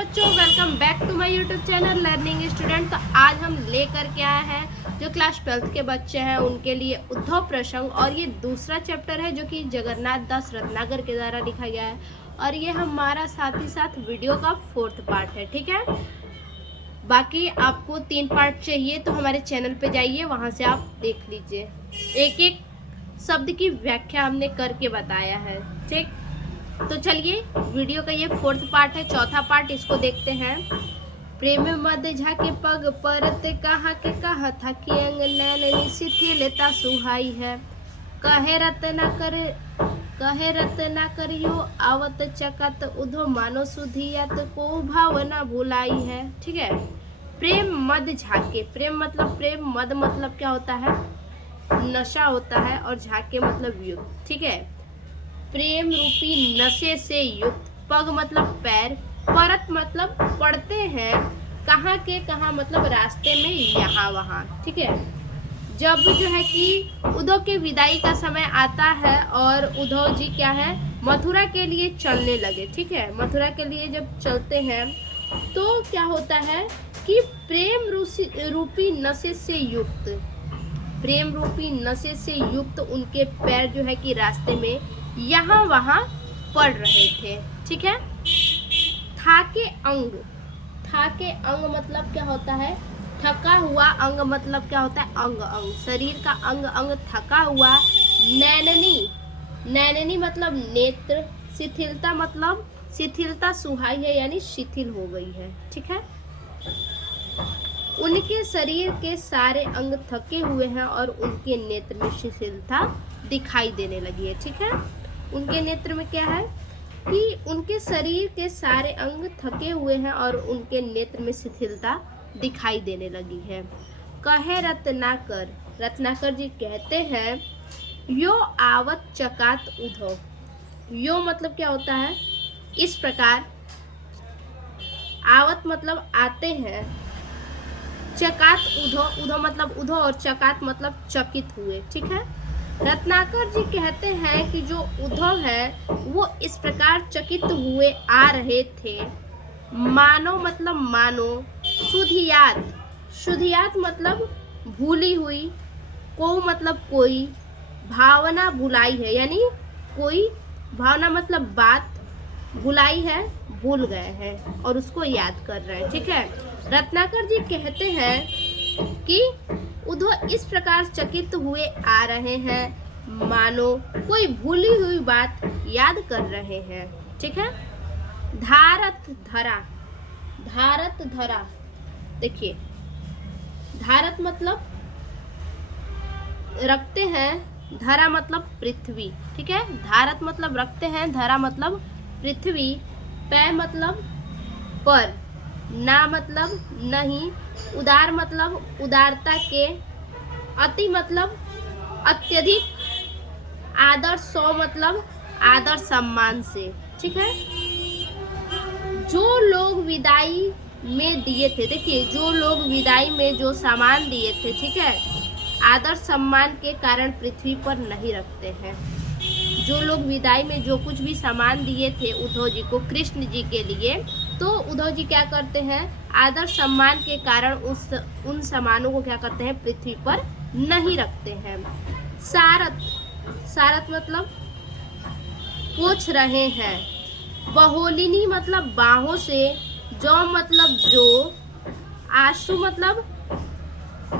बच्चों, welcome back to my YouTube channel learning student. तो आज हम लेकर के आए हैं जो क्लास 12th के बच्चे हैं उनके लिए उद्धव प्रसंग, और ये दूसरा चैप्टर है जो कि जगन्नाथ दास रत्नाकर के द्वारा लिखा गया है, और ये हमारा साथ ही साथ वीडियो का 4th पार्ट है। ठीक है, बाकी आपको 3 पार्ट चाहिए तो हमारे चैनल पे जाइए, वहाँ से आप देख लीजिए। एक एक शब्द की व्याख्या हमने करके बताया है। ठीक, तो चलिए वीडियो का ये 4th पार्ट है। चौथा पार्ट इसको देखते हैं। प्रेम मद झाके पग परत कहा के कहा था कि अंग नैन शिथिलता सुहाई है। कहे रत ना करियो आवत चकत उधो मानो सुधियत को भावना भुलाई है। ठीक है, प्रेम मद झाके, प्रेम मतलब प्रेम, मद मतलब क्या होता है, नशा होता है, और झाके मतलब युक्त। ठीक है, प्रेम रूपी नशे से युक्त, पग मतलब पैर, परत मतलब पड़ते हैं, कहाँ के कहाँ मतलब रास्ते में, यहाँ वहाँ। ठीक है, जब जो है कि उद्धव के विदाई का समय आता है और उद्धव जी क्या है, मथुरा के लिए चलने लगे। ठीक है, मथुरा के लिए जब चलते हैं तो क्या होता है कि प्रेम रूपी नशे से युक्त, प्रेम रूपी नशे से युक्त उनके पैर जो है कि रास्ते में यहाँ वहाँ पड़ रहे थे। ठीक है, थाके अंग, थाके अंग मतलब क्या होता है, थका हुआ। अंग मतलब क्या होता है, अंग अंग, शरीर का अंग अंग थका हुआ। नैननी, नैननी मतलब नेत्र। शिथिलता मतलब शिथिलता सुहाई है, यानी शिथिल हो गई है। ठीक है, उनके शरीर के सारे अंग थके हुए हैं और उनके नेत्र में शिथिलता दिखाई देने लगी है। ठीक है, उनके नेत्र में क्या है कि उनके शरीर के सारे अंग थके हुए हैं और उनके नेत्र में शिथिलता दिखाई देने लगी है। कहे रत्नाकर, रत्नाकर जी कहते हैं, यो आवत चकात उधो, यो मतलब क्या होता है, इस प्रकार, आवत मतलब आते हैं, चकात उधो, उधो मतलब उधो, और चकात मतलब चकित हुए। ठीक है, रत्नाकर जी कहते हैं कि जो उद्धव है वो इस प्रकार चकित हुए आ रहे थे। मानो मतलब मानो, सुधियात, सुधियात मतलब भूली हुई, को मतलब कोई, भावना भुलाई है, यानी कोई भावना मतलब बात, भुलाई है भूल गए हैं और उसको याद कर रहे हैं। ठीक है, रत्नाकर जी कहते हैं कि उद्धव इस प्रकार चकित हुए आ रहे हैं मानो कोई भूली हुई बात याद कर रहे हैं। ठीक है, धारत धरा, धारत धरा, देखिए धारत मतलब रखते हैं, धरा मतलब पृथ्वी। ठीक है, धारत मतलब रखते हैं, धरा मतलब पृथ्वी, पै मतलब पर, ना मतलब नहीं, उदार मतलब उदारता के, अति मतलब अत्यधिक, आदर सौ मतलब आदर सम्मान से। ठीक है, जो लोग विदाई में दिए थे, देखिए जो लोग विदाई में जो सामान दिए थे, ठीक है, आदर सम्मान के कारण पृथ्वी पर नहीं रखते हैं। जो लोग विदाई में जो कुछ भी सामान दिए थे उद्धव जी को, कृष्ण जी के लिए, तो उद्धव जी क्या करते हैं, आदर सम्मान के कारण उन सामानों को क्या करते हैं, पृथ्वी पर नहीं रखते हैं। सारत, सारत मतलब पूछ रहे हैं। बहोलिनी मतलब बाहों से, जो मतलब जो, आंसू मतलब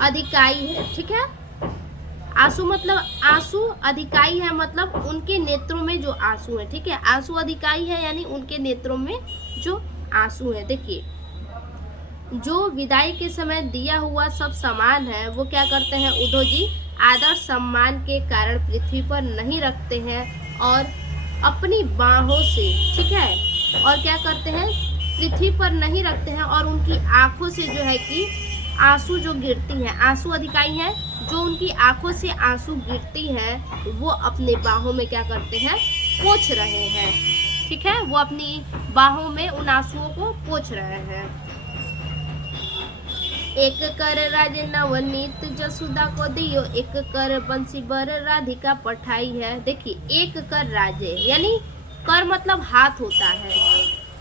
अधिकाई है। ठीक है, आंसू मतलब आंसू अधिकाई है, मतलब उनके नेत्रों में जो आंसू है। ठीक है, आंसू अधिकाई है यानी उनके नेत्रों में जो आंसू है। देखिए जो विदाई के समय दिया हुआ सब सामान है वो क्या करते हैं, उद्धव जी आदर सम्मान के कारण पृथ्वी पर नहीं रखते हैं और अपनी बाहों से, ठीक है, और क्या करते हैं, पृथ्वी पर नहीं रखते हैं और उनकी आंखों से जो है कि आंसू जो गिरती हैं, आंसू अधिकाई हैं, जो उनकी आंखों से आंसू गिरती हैं वो अपने बाहों में क्या करते हैं, पोंछ रहे हैं। ठीक है, वो अपनी बाहों में उन आंसुओं को पोंछ रहे हैं। एक कर राज नवनीत जसुदा को दियो, एक कर बंसी बर राधिका पठाई है। देखिए एक कर राजे, यानी कर मतलब हाथ होता है,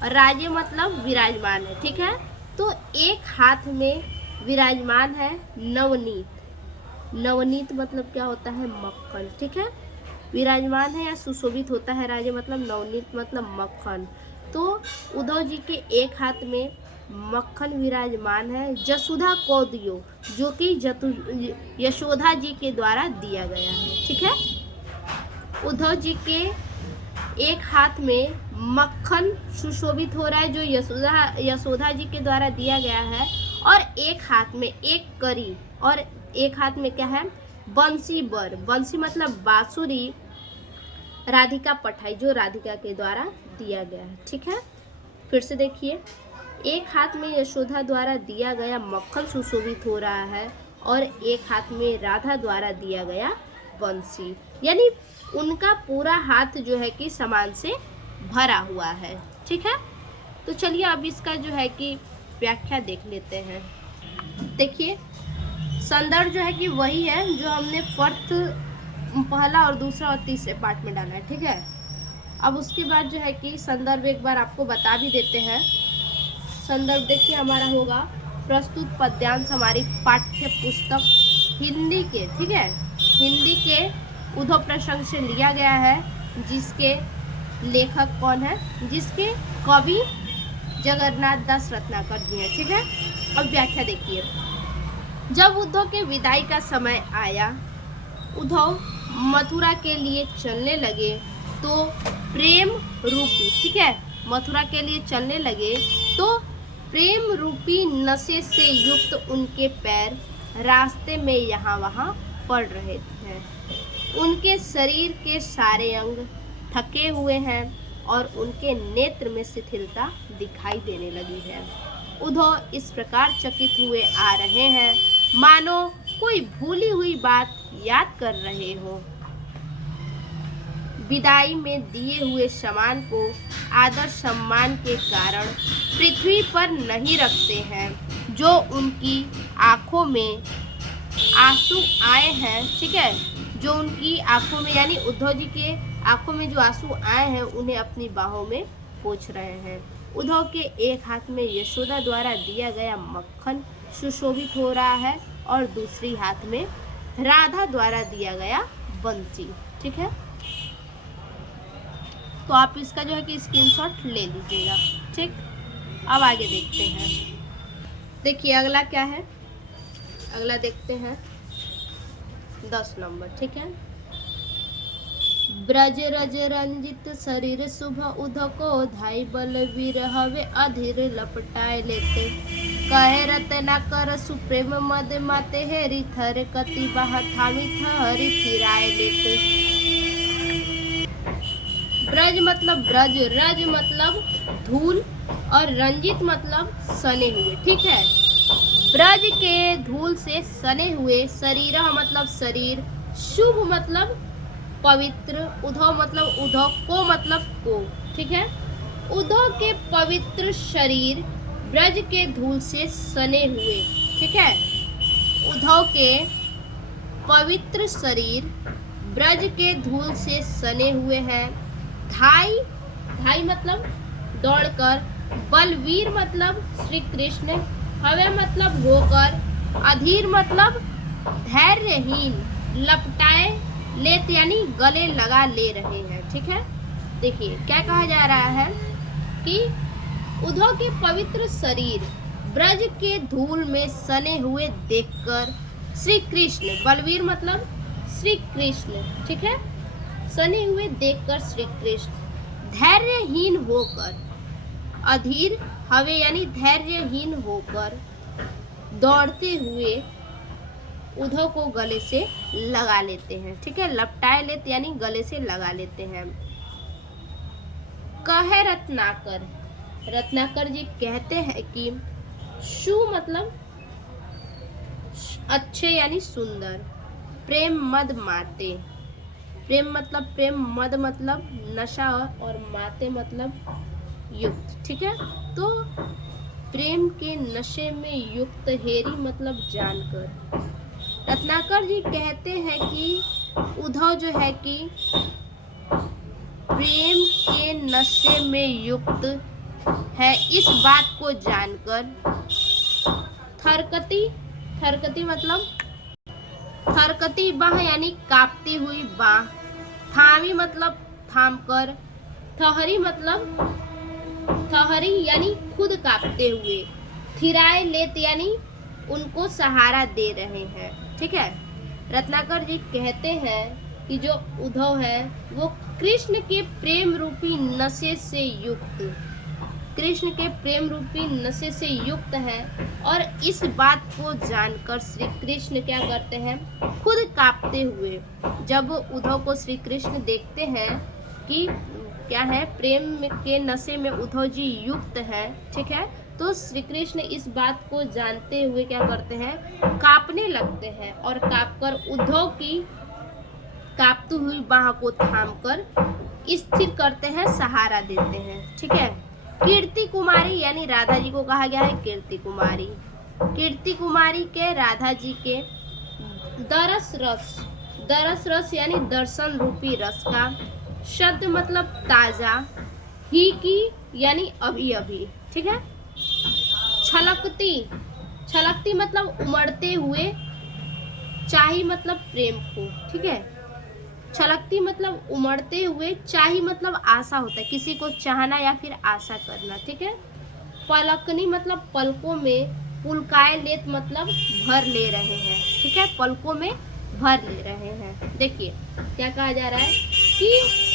और राजे मतलब विराजमान है, ठीक है। तो एक हाथ में विराजमान है नवनीत। नवनीत मतलब क्या होता है, मक्खन, ठीक है। विराजमान है या सुशोभित होता है राजे मतलब नवनीत मतलब मक्खन। तो उद्धव जी के एक हाथ में मक्खन विराजमान है, जसुधा को दियो, जो कि यशोदा जी के द्वारा दिया गया है, ठीक है। उद्धव जी के एक हाथ में मक्खन सुशोभित हो रहा है जो यशोदा जी के द्वारा दिया गया है, और एक हाथ में एक करी, और एक हाथ में क्या है, बंसी बर। बंसी मतलब बांसुरी, राधिका पठाई, जो राधिका के द्वारा दिया गया है, ठीक है। फिर से देखिए, एक हाथ में यशोदा द्वारा दिया गया मक्खन सुशोभित हो रहा है, और एक हाथ में राधा द्वारा दिया गया बंसी, यानी उनका पूरा हाथ जो है कि सामान से भरा हुआ है, ठीक है। तो चलिए अब इसका जो है कि व्याख्या देख लेते हैं। देखिए, संदर्भ जो है कि वही है जो हमने फोर्थ पहला और दूसरा और तीसरे पार्ट में डाला है, ठीक है। अब उसके बाद जो है कि संदर्भ एक बार आपको बता भी देते हैं। संदर्भ देखिए हमारा होगा प्रस्तुत पद्यांश हमारी पाठ्य पुस्तक हिंदी के, ठीक है, हिंदी के उद्धव प्रसंग से लिया गया है, जिसके लेखक कौन है, जिसके कवि जगन्नाथ दास रत्नाकर जी हैं, ठीक है। अब व्याख्या देखिए। जब उद्धव के विदाई का समय आया, उद्धव मथुरा के लिए चलने लगे, तो प्रेम रूपी, ठीक है, मथुरा के लिए चलने लगे तो प्रेम रूपी नशे से युक्त उनके पैर रास्ते में यहाँ वहाँ पड़ रहे थे। उनके शरीर के सारे अंग थके हुए हैं और उनके नेत्र में शिथिलता दिखाई देने लगी है। उद्धव इस प्रकार चकित हुए आ रहे हैं मानो कोई भूली हुई बात याद कर रहे हो। विदाई में दिए हुए सामान को आदर सम्मान के कारण पृथ्वी पर नहीं रखते हैं, जो उनकी आंखों में आंसू आए हैं, ठीक है, जो उनकी आंखों में यानी उद्धव जी के आंखों में जो आंसू आए हैं उन्हें अपनी बाहों में पोंछ रहे हैं। उद्धव के एक हाथ में यशोदा द्वारा दिया गया मक्खन सुशोभित हो रहा है और दूसरी हाथ में राधा द्वारा दिया गया बंसी, ठीक है। तो आप इसका जो है कि स्क्रीनशॉट ले लीजिएगा, ठीक। अब आगे देखते हैं। देखिए अगला क्या है, अगला देखते हैं 10 नंबर, ठीक है। ब्रज रज रंजित शरीर शुभ उद्धव को धाई बलवीर हवे अधीर लपटाए लेते, कहे रत्नाकर सुप्रेम मद माते हेरी थर कति बाह थामी थरी फिराए लेते। ब्रज मतलब ब्रज, रज मतलब धूल और रंजित मतलब सने हुए, ठीक है। ब्रज के धूल से सने हुए, शरीर मतलब शरीर, शुभ मतलब पवित्र, उद्धव मतलब उद्धव, को मतलब को, ठीक है। उद्धव के पवित्र शरीर ब्रज के धूल से सने हुए, ठीक है। उद्धव के पवित्र शरीर ब्रज के धूल से सने हुए हैं। धाई, धाई मतलब दौड़कर, बलवीर मतलब श्री कृष्ण, हवे मतलब होकर, अधीर मतलब धैर्यहीन, लपटाए लेते यानी गले लगा ले रहे हैं, ठीक है। देखिए क्या कहा जा रहा है कि उद्धव के पवित्र शरीर ब्रज के धूल में सने हुए देखकर श्री कृष्ण, बलवीर मतलब श्री कृष्ण, ठीक है, सने हुए देखकर श्री कृष्ण धैर्यहीन होकर, अधीर हवे यानी धैर्यहीन होकर दौड़ते हुए उद्धव को गले से लगा लेते हैं, ठीक है, लपटाए लेते यानी गले से लगा लेते हैं। कहे रत्नाकर, रत्नाकर जी कहते हैं कि शु मतलब अच्छे यानी सुंदर, प्रेम मद माते, प्रेम मतलब प्रेम, मद मतलब नशा और माते मतलब युक्त, ठीक है। तो प्रेम के नशे में युक्त हेरी मतलब जानकर रत्नाकर जी कहते हैं कि उद्धव जो है कि प्रेम के नशे में युक्त है इस बात को जानकर थरकती, थरकती मतलब थरकती बाह यानी कांपती हुई बाह, थामी मतलब थाम कर, थहरी मतलब थहरी यानी खुद कांपते हुए, थिराए लेत यानी उनको सहारा दे रहे हैं। ठीक है, रत्नाकर जी कहते हैं कि जो उद्धव है वो कृष्ण के प्रेम रूपी नशे से युक्त, कृष्ण के प्रेम रूपी नशे से युक्त है और इस बात को जानकर श्री कृष्ण क्या करते हैं, खुद कांपते हुए। जब उद्धव को श्री कृष्ण देखते हैं कि क्या है, प्रेम के नशे में उद्धव जी युक्त है, ठीक है, तो श्री कृष्ण इस बात को जानते हुए क्या करते हैं, कांपने लगते हैं और कांपकर उद्धव की कांपती हुई बाह को थामकर स्थिर करते हैं, सहारा देते हैं। ठीक है, कीर्ति कुमारी यानी राधा जी को कहा गया है कीर्ति कुमारी, कीर्ति कुमारी के राधा जी के दरस रस, दरस रस यानी दर्शन रूपी रस का शब्द मतलब ताजा, ही की यानी अभी अभी। ठीक है, छलकती, छलकती मतलब उमड़ते हुए, चाही मतलब प्रेम को। ठीक है, छलकती मतलब उमड़ते हुए, चाही मतलब आशा होता है, किसी को चाहना या फिर आशा करना। ठीक है, पलकनी मतलब पलकों में, पुलकाए लेत मतलब भर ले रहे हैं। ठीक है, पलकों में भर ले रहे हैं। देखिए क्या कहा जा रहा है कि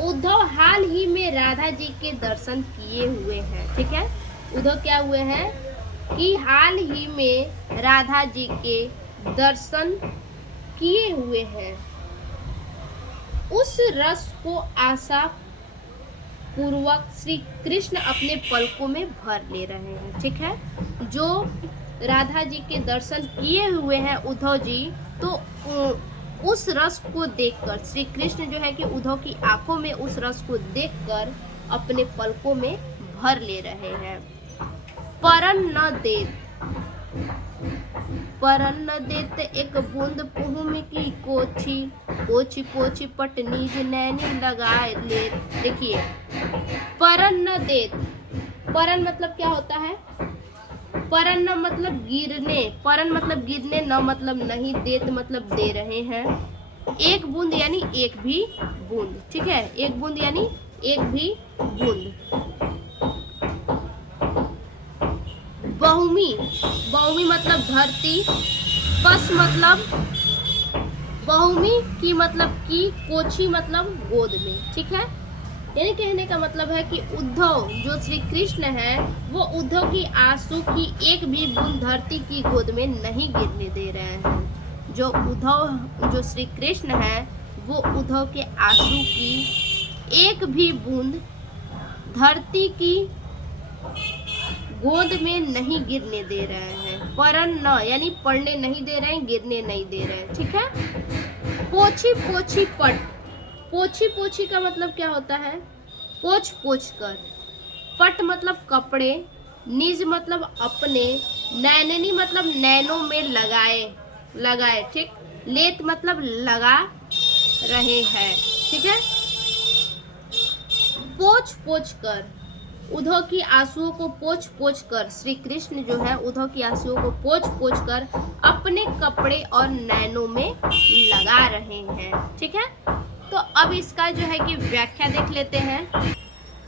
उद्धव हाल ही में राधा जी के दर्शन किए हुए हैं। ठीक है, उद्धव क्या हुए हैं कि हाल ही में राधा जी के दर्शन किए हुए हैं, उस रस को आशा पूर्वक श्री कृष्ण अपने पलकों में भर ले रहे हैं। ठीक है, जो राधा जी के दर्शन किए हुए हैं उद्धव जी, तो उस रस को देखकर श्री कृष्ण जो है कि उद्धव की आंखों में उस रस को देखकर अपने पलकों में भर ले रहे हैं। परन न देत, परन न देत एक बूंद पुहुम की कोछी, पोछी पोछी पट नीज नैनी लगाए ले। देखिए परन न देत, परन मतलब क्या होता है, परन न मतलब गिरने, परन मतलब गिरने, न मतलब नहीं, देत मतलब दे रहे हैं, एक बूंद यानी एक भी बूंद। ठीक है, एक बूंद यानी एक भी बूंद। बहुमी, बहुमी मतलब धरती, पस मतलब बहुमी की मतलब की, कोछी मतलब गोद में। ठीक है, यानी कहने का मतलब है कि उद्धव जो श्री कृष्ण है वो उद्धव की आंसू की एक भी बूंद धरती की गोद में नहीं गिरने दे रहे हैं। जो उद्धव, जो श्री कृष्ण है वो उद्धव के आंसू की एक भी बूंद धरती की गोद में नहीं गिरने दे रहे हैं। परन न यानी पड़ने नहीं दे रहे हैं, गिरने नहीं दे रहे हैं। ठीक है, पोछी पोछी पट, पोछी पोछी का मतलब क्या होता है, पोछ पोछ कर, पट मतलब कपड़े, निज मतलब अपने, नैननी मतलब नैनों में लगाए, लगाए। ठीक, लेत मतलब लगा रहे हैं। ठीक है, पोछ पोछ कर, उद्धव की आंसुओं को पोछ पोछ कर, श्री कृष्ण जो है उद्धव की आंसुओं को पोछ पोछ कर अपने कपड़े और नैनों में लगा रहे हैं। ठीक है, तो अब इसका जो है कि व्याख्या देख लेते हैं।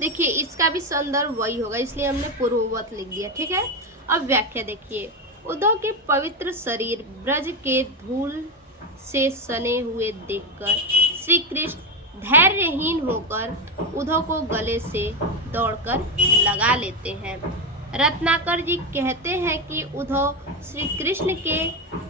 देखिए इसका भी संदर्भ वही होगा, इसलिए हमने पूर्ववत लिख दिया। ठीक है, अब व्याख्या देखिए, उद्धव के पवित्र शरीर ब्रज के धूल से सने हुए देखकर श्री कृष्ण धैर्यहीन होकर उद्धव को गले से दौड़कर लगा लेते हैं। रत्नाकर जी कहते हैं कि उद्धव श्री कृष्ण के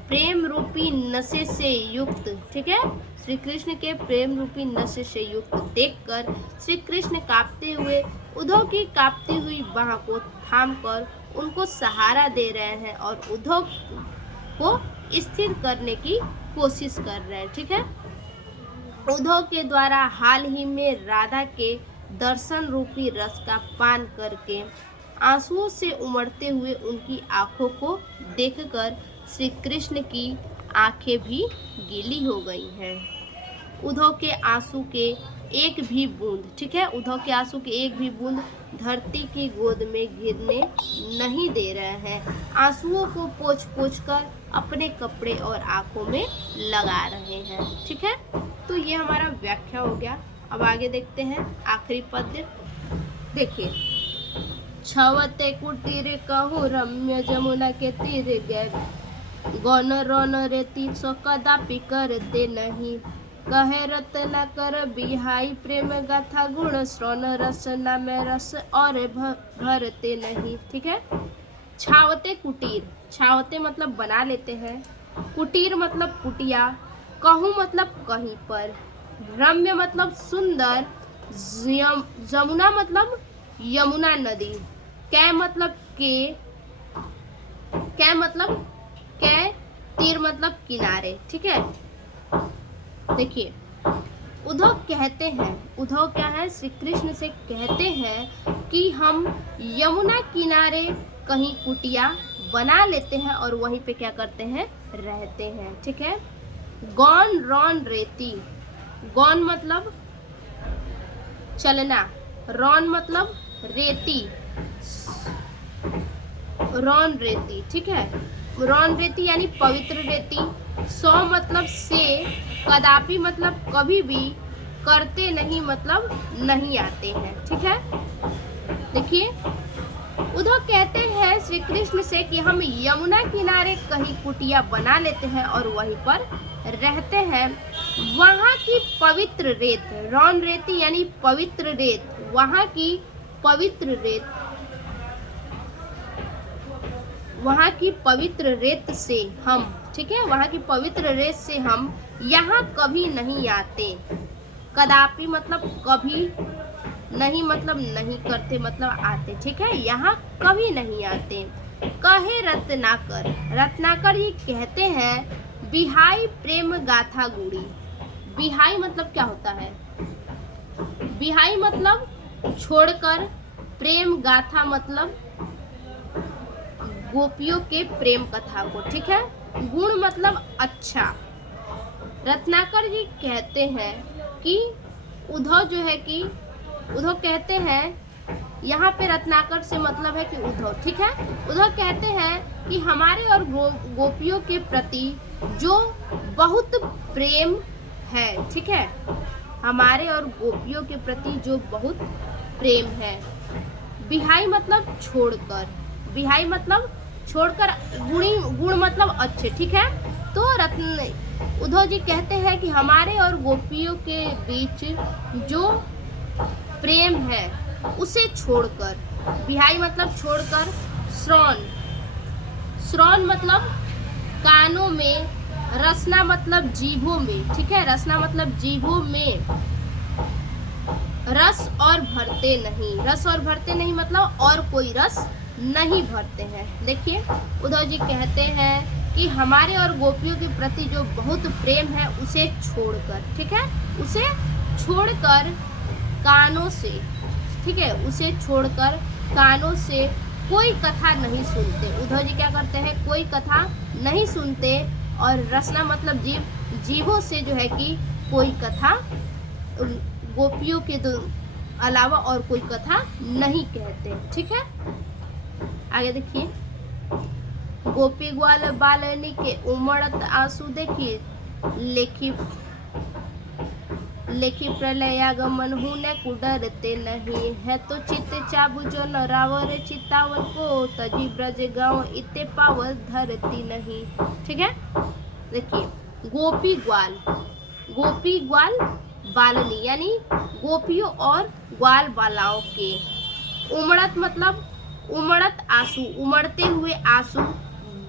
प्रेम रूपी नशे से युक्त, ठीक है, श्री कृष्ण के प्रेम रूपी नशे से युक्त देखकर श्री कृष्ण कांपते हुए उद्धव की कांपती हुई बाह को थामकर उनको सहारा दे रहे हैं और उद्धव को स्थिर करने की कोशिश कर रहे हैं। ठीक है, उद्धव के द्वारा हाल ही में राधा के दर्शन रूपी रस का पान करके आंसुओं से उमड़ते हुए उनकी आंखों को देखकर श्री कृष्ण की आंखें भी गीली हो गई हैं। उद्धव के आंसू के एक भी बूंद, ठीक है, उद्धव के आंसू के एक भी बूंद धरती की गोद में गिरने नहीं दे रहे हैं। आंसुओं को पोंछ पोंछ कर अपने कपड़े और आंखों में लगा रहे हैं। ठीक है, तो ये हमारा व्याख्या हो गया। अब आगे देखते हैं आखिरी पद्य। देखिए, छवते कुटीर कहूँ रम्य जमुना के तीर गए, गौन रौन रेती सो कदापि करते नहीं, कहे रत्न कर बिहाई प्रेम गाथा गुण श्रवण रसना में रस और भरते नहीं। ठीक है, छावते कुटीर, छावते मतलब बना लेते हैं, कुटीर मतलब कुटिया, कहूँ मतलब कहीं पर, रम्य मतलब सुंदर, जमुना मतलब यमुना नदी, कै मतलब के, कै मतलब कै, तीर मतलब किनारे। ठीक है, देखिए, उद्धव कहते हैं, उद्धव क्या है, श्री कृष्ण से कहते हैं कि हम यमुना किनारे कहीं कुटिया बना लेते हैं और वहीं पे क्या करते हैं, रहते हैं। ठीक है, गौन रौन रेती, गौन मतलब चलना, रौन मतलब रेती, रौन रेती। ठीक है, रौन रेती यानी पवित्र रेती, सौ मतलब से, कदापि मतलब कभी भी, करते नहीं मतलब नहीं आते हैं। ठीक है, देखिए, उद्धव कहते हैं श्री कृष्ण से कि हम यमुना किनारे कहीं कुटिया बना लेते हैं और वहीं पर रहते हैं। वहाँ की पवित्र रेत, रौन रेती यानी पवित्र रेत, वहाँ की पवित्र रेत, वहाँ की पवित्र रेत से हम, ठीक है, वहाँ की पवित्र रेत से हम यहाँ कभी नहीं आते। कदापि मतलब कभी, नहीं मतलब नहीं करते मतलब आते। ठीक है, यहाँ कभी नहीं आते। कहे रत्नाकर, रत्नाकर ये कहते हैं बिहाई प्रेम गाथा गुड़ी, बिहाई मतलब क्या होता है, बिहाई मतलब छोड़कर, प्रेम गाथा मतलब गोपियों के प्रेम कथा को। ठीक है, गुण मतलब अच्छा। रत्नाकर जी कहते हैं कि उद्धव जो है कि, उद्धव कहते हैं, यहाँ पे रत्नाकर से मतलब है कि उद्धव। ठीक है, उद्धव कहते हैं कि हमारे और गोपियों के प्रति जो बहुत प्रेम है, ठीक है, हमारे और गोपियों के प्रति जो बहुत प्रेम है। बिहाई मतलब छोड़कर, बिहाई मतलब छोड़कर, गुण मतलब अच्छे। ठीक है, तो उद्धव जी कहते हैं कि हमारे और गोपियों के बीच जो प्रेम है उसे छोड़कर, बिहाई मतलब छोड़कर, श्रवण, श्रवण मतलब कानों में, रसना मतलब जीभों में। ठीक है, रसना मतलब जीभों में, रस और भरते नहीं, रस और भरते नहीं मतलब और कोई रस नहीं भरते हैं। देखिए, उद्धव जी कहते हैं कि हमारे और गोपियों के प्रति जो बहुत प्रेम है उसे छोड़कर, ठीक है, उसे छोड़कर कानों से, ठीक है, उसे छोड़कर कानों से कोई कथा नहीं सुनते। उद्धव जी क्या करते हैं, कोई कथा नहीं सुनते, और रसना मतलब जीव, जीवों से जो है कि कोई कथा, गोपियों के अलावा और कोई कथा नहीं कहते। ठीक है, आगे देखिए, गोपी ग्वाल बालनी के उमड़त आंसू देखिए, लेखी लेखी प्रलयागमन हुने कुडरते नहीं है, तो चित्त चाबू जो न रावर चितावर को, तजी ब्रज गाँव इत्ते पावर धरती नहीं। ठीक है, देखिए, गोपी ग्वाल, गोपी ग्वाल बालनी यानी गोपियों और ग्वाल बालाओं के, उमड़त मतलब उमड़त आंसू, उमड़ते हुए आंसू,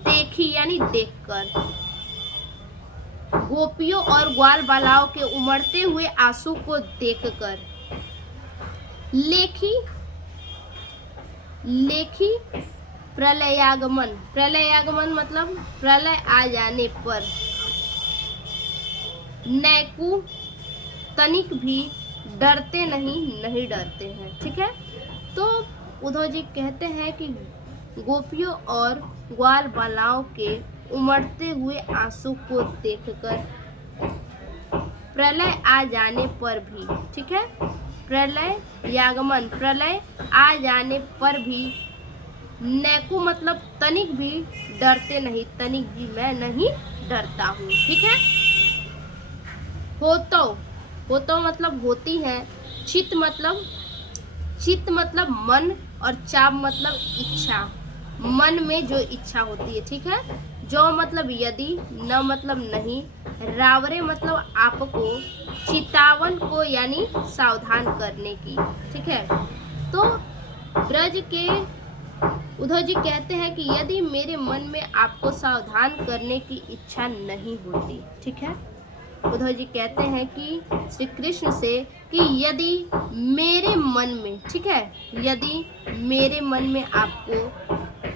देखी यानी देखकर, गोपियों और ग्वाल बालाओं के उमड़ते हुए आंसू को देखकर, लेखी, लेखी प्रलयागमन, प्रलयागमन मतलब प्रलय आ जाने पर, नैकु तनिक भी डरते नहीं, नहीं डरते हैं। ठीक है, तो उद्धव जी कहते हैं कि गोपियों और ग्वाल बालाओं के उमड़ते हुए आंसू को देखकर प्रलय आ जाने पर भी, ठीक है, प्रलय यागमन, प्रलय आ जाने पर भी, नैकु मतलब तनिक भी डरते नहीं, तनिक भी मैं नहीं डरता हूँ, ठीक है। होतो, होतो मतलब होती है, चित मतलब मन, और चाप मतलब इच्छा, मन में जो इच्छा होती है, ठीक है। जो मतलब यदि, न मतलब नहीं, रावरे मतलब आपको, चितावन को यानी सावधान करने की, ठीक है। तो ब्रज के उद्धव जी कहते हैं कि यदि मेरे मन में आपको सावधान करने की इच्छा नहीं होती, ठीक है। उद्धव जी कहते हैं कि श्री कृष्ण से कि यदि मेरे मन में, ठीक है, यदि मेरे मन में आपको,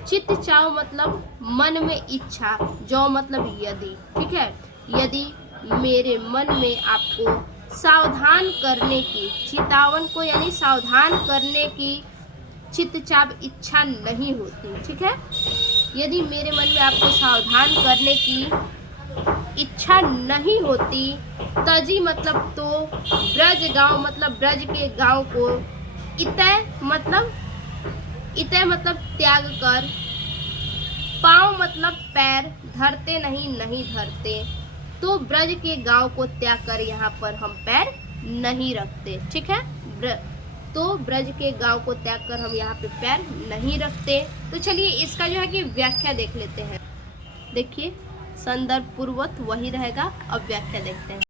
चित्त चाव मतलब मन में इच्छा, जो मतलब यदि, ठीक है, यदि मेरे मन में आपको सावधान करने की, चितावन को यानी सावधान करने की चित्तचाप इच्छा नहीं होती, ठीक है। यदि मेरे मन में आपको सावधान करने की इच्छा नहीं होती, तजी मतलब तो, ब्रज गांव मतलब ब्रज के गांव को, इतय मतलब त्याग कर, पांव मतलब पैर, धरते नहीं, नहीं धरते, तो ब्रज के गांव को त्याग कर यहाँ पर हम पैर नहीं रखते, ठीक है। तो ब्रज के गांव को त्याग कर हम यहाँ पे पैर नहीं रखते। तो चलिए इसका जो है कि व्याख्या देख लेते हैं। देखिए संदर्भ पूर्वक वही रहेगा, अब व्याख्या देखते हैं।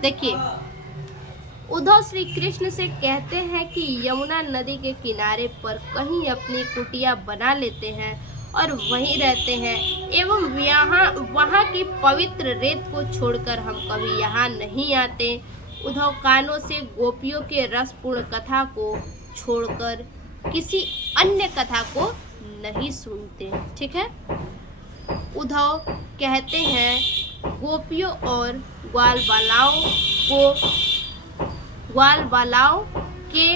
देखिए उद्धव श्री कृष्ण से कहते हैं कि यमुना नदी के किनारे पर कहीं अपनी कुटिया बना लेते हैं और वहीं रहते हैं, एवं वहाँ की पवित्र रेत को छोड़कर हम कभी यहाँ नहीं आते। उद्धव कानों से गोपियों के रसपूर्ण कथा को छोड़कर किसी अन्य कथा को नहीं सुनते, ठीक है। उद्धव कहते हैं गोपियों और ग्वाल बालाओं के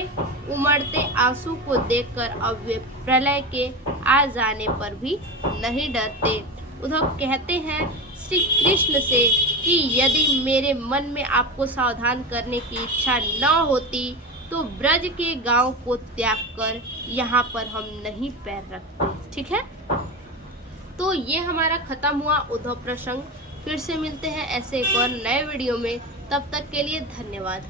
उमड़ते आंसू को देखकर अब वे प्रलय के आ जाने पर भी नहीं डरते। उद्धव कहते हैं श्री कृष्ण से कि यदि मेरे मन में आपको सावधान करने की इच्छा न होती तो ब्रज के गांव को त्याग कर यहाँ पर हम नहीं पैर रखते, ठीक है। तो ये हमारा खत्म हुआ उद्धव प्रसंग। फिर से मिलते हैं ऐसे एक और नए वीडियो में, तब तक के लिए धन्यवाद।